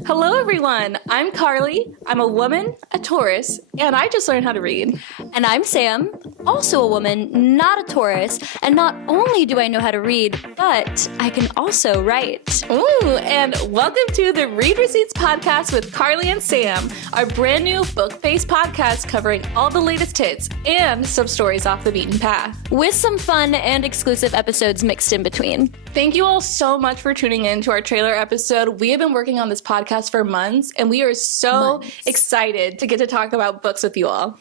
Hello, everyone. I'm Carly. I'm a woman, a Taurus, and I just learned how to read. And I'm Sam, also a woman, not a Taurus, and not only do I know how to read, but I can also write. Ooh, and welcome to the Read Receipts podcast with Carly and Sam, our brand new book-based podcast covering all the latest hits and some stories off the beaten path. With some fun and exclusive episodes mixed in between. Thank you all so much for tuning in to our trailer episode. We have been working on this podcast for months, and we are so excited to get to talk about books with you all.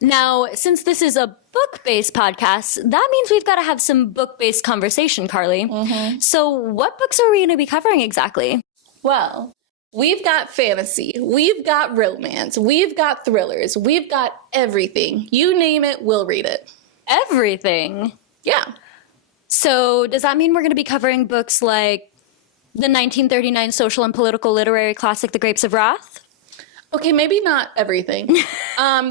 Now, since this is a book-based podcast, that means we've got to have some book-based conversation, Carly. Mm-hmm. So what books are we going to be covering exactly? Well, we've got fantasy, we've got romance, we've got thrillers, we've got everything. You name it, we'll read it. Everything? Yeah. So does that mean we're going to be covering books like the 1939 social and political literary classic, The Grapes of Wrath? Okay, maybe not everything.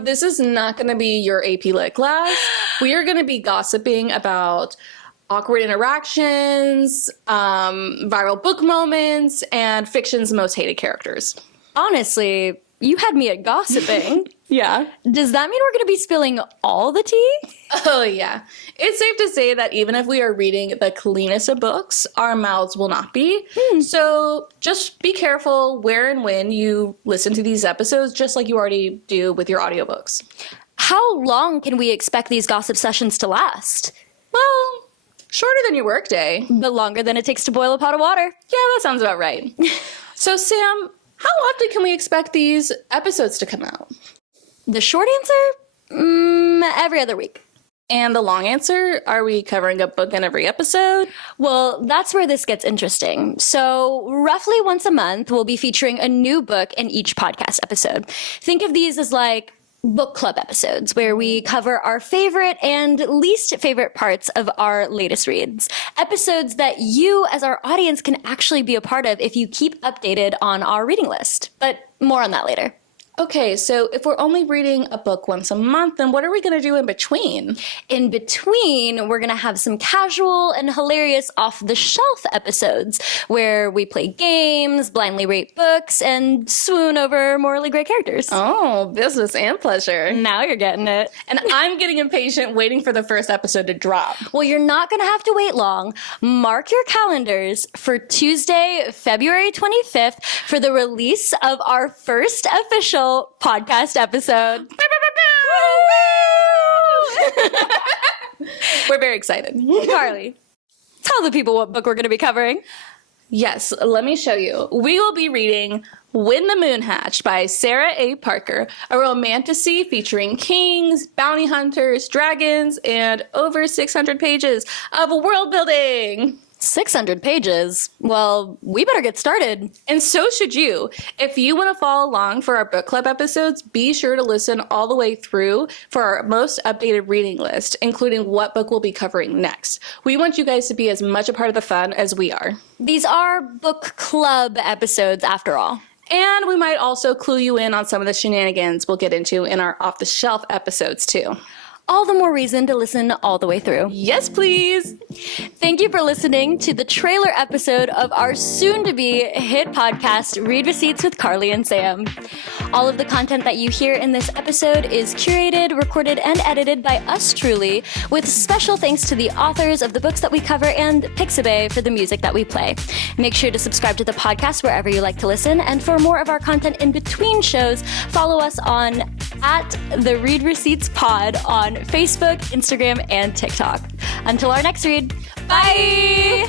This is not going to be your AP Lit class. We are going to be gossiping about awkward interactions, viral book moments, and fiction's most hated characters. Honestly, you had me at gossiping. Yeah. Does that mean we're going to be spilling all the tea? Oh, yeah. It's safe to say that even if we are reading the cleanest of books, our mouths will not be. So just be careful where and when you listen to these episodes, just like you already do with your audiobooks. How long can we expect these gossip sessions to last? Well, shorter than your workday. But longer than it takes to boil a pot of water. Yeah, that sounds about right. So, Sam, how often can we expect these episodes to come out? The short answer? Every other week. And the long answer? Are we covering a book in every episode? Well, that's where this gets interesting. So, roughly once a month, we'll be featuring a new book in each podcast episode. Think of these as like book club episodes where we cover our favorite and least favorite parts of our latest reads. Episodes that you as our audience can actually be a part of if you keep updated on our reading list. But more on that later. Okay, so if we're only reading a book once a month, then what are we going to do in between? In between, we're going to have some casual and hilarious off-the-shelf episodes where we play games, blindly rate books, and swoon over morally great characters. Oh, business and pleasure. Now you're getting it. And I'm getting impatient waiting for the first episode to drop. Well, you're not going to have to wait long. Mark your calendars for Tuesday, February 25th for the release of our first official podcast episode. We're very excited. Carly, tell the people what book we're going to be covering. Yes, let me show you. We will be reading When the Moon Hatched by Sarah A. Parker, a romantasy featuring kings, bounty hunters, dragons, and over 600 pages of world building. 600 pages? Well, we better get started. And so should you. If you want to follow along for our book club episodes, be sure to listen all the way through for our most updated reading list, including what book we'll be covering next. We want you guys to be as much a part of the fun as we are. These are book club episodes after all. And we might also clue you in on some of the shenanigans we'll get into in our off-the-shelf episodes too. All the more reason to listen all the way through. Yes, please. Thank you for listening to the trailer episode of our soon-to-be hit podcast, Read Receipts with Carly and Sam. All of the content that you hear in this episode is curated, recorded, and edited by us truly, with special thanks to the authors of the books that we cover and Pixabay for the music that we play. Make sure to subscribe to the podcast wherever you like to listen, and for more of our content in between shows, follow us on @thereadreceiptspod on Facebook, Instagram, and TikTok. Until our next read, bye!